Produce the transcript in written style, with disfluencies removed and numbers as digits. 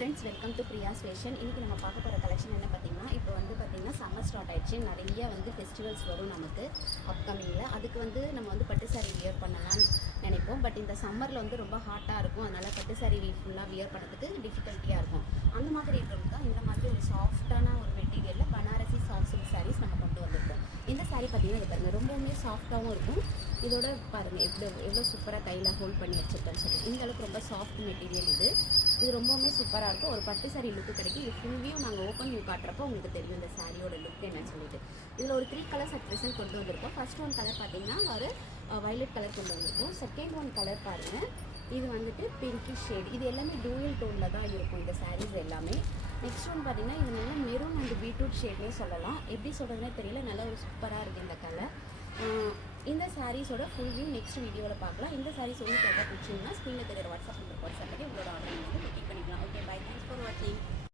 Friends welcome to Priya's fashion. இன்றைக்கி நம்ம பார்க்க போகிற கலெக்ஷன் என்ன பார்த்தீங்கன்னா, இப்போ பார்த்தீங்கன்னா சம்மர் ஸ்டார்ட் ஆயிடுச்சு. நிறைய ஃபெஸ்டிவல்ஸ் வரும் நமக்கு அப்கமிங்கில். அதுக்கு நம்ம பட்டு சாரீ வியர் பண்ணலான்னு நினைப்போம். பட் இந்த சம்மரில் ரொம்ப ஹாட்டாக இருக்கும். அதனால் பட்டு சாரீ ஃபுல்லாக வியர் பண்ணுறதுக்கு டிஃபிகல்ட்டியாக இருக்கும். அந்த மாதிரி இருக்கிறவங்க தான் இந்த மாதிரி ஒரு சாஃப்டான ஒரு மெட்டீரியலில் பனாரசி சாஃப்ட் சில்க் சாரீஸ் நம்ம கொண்டு வந்திருக்கோம். இந்த சாரீ பார்த்தீங்கன்னா இது பாருங்கள், ரொம்பவுமே சாஃப்டாகவும் இருக்கும். இதோட பாருங்கள் எவ்வளோ சூப்பராக கையில் ஹோல்ட் பண்ணி வச்சுருக்கேன்னு சொல்லி. இந்த அளவுக்கு ரொம்ப சாஃப்ட் மெட்டீரியல் இது ரொம்பவுமே சூப்பராக இருக்கும். ஒரு பட்டு சாரீ லுக்கு கிடைக்கும். இது ஃபுல் வியூ நாங்கள் ஓப்பன் வியூ காட்டுறப்போ உங்களுக்கு தெரியும் இந்த சாரியோட லுக் என்னன்னு சொல்லிட்டு. இதில் ஒரு 3 கலர்ஸ் அட் ப்ரெசென்ட் கொண்டு வந்திருக்கோம். ஃபர்ஸ்ட் ஒன் கலர் பார்த்தீங்கன்னா ஒரு வயலட் கலர் கொண்டு வந்திருக்கோம். செகண்ட் ஒன் கலர் பாருங்கள், இது பிங்கிஷ் ஷேட். இது எல்லாமே டூயல் டோனில் தான் இருக்கும் இந்த சாரீஸ் எல்லாமே. நெக்ஸ்ட் ஒன் பார்த்தீங்கன்னா இது நல்லா மெரூன் அண்ட் பீட்ரூட் ஷேட்னே சொல்லலாம். எப்படி சொல்கிறதுனே தெரியல, நல்லா ஒரு சூப்பராக இருக்குது இந்த கலர். இந்த சாரீஸோட ஃபுல் வியூ நெக்ஸ்ட் வீடியோவில் பார்க்கலாம். இந்த சாரீஸ் உங்களுக்கு எதாவது பிடிச்சிங்கன்னா ஸ்க்ரீனில் தெரியுற வாட்ஸ்அப் நம்பர் வாட்ஸ்அப்பில் உங்களோட ஆர்டர் புக்கிங் பண்ணிக்கலாம். Okay, by.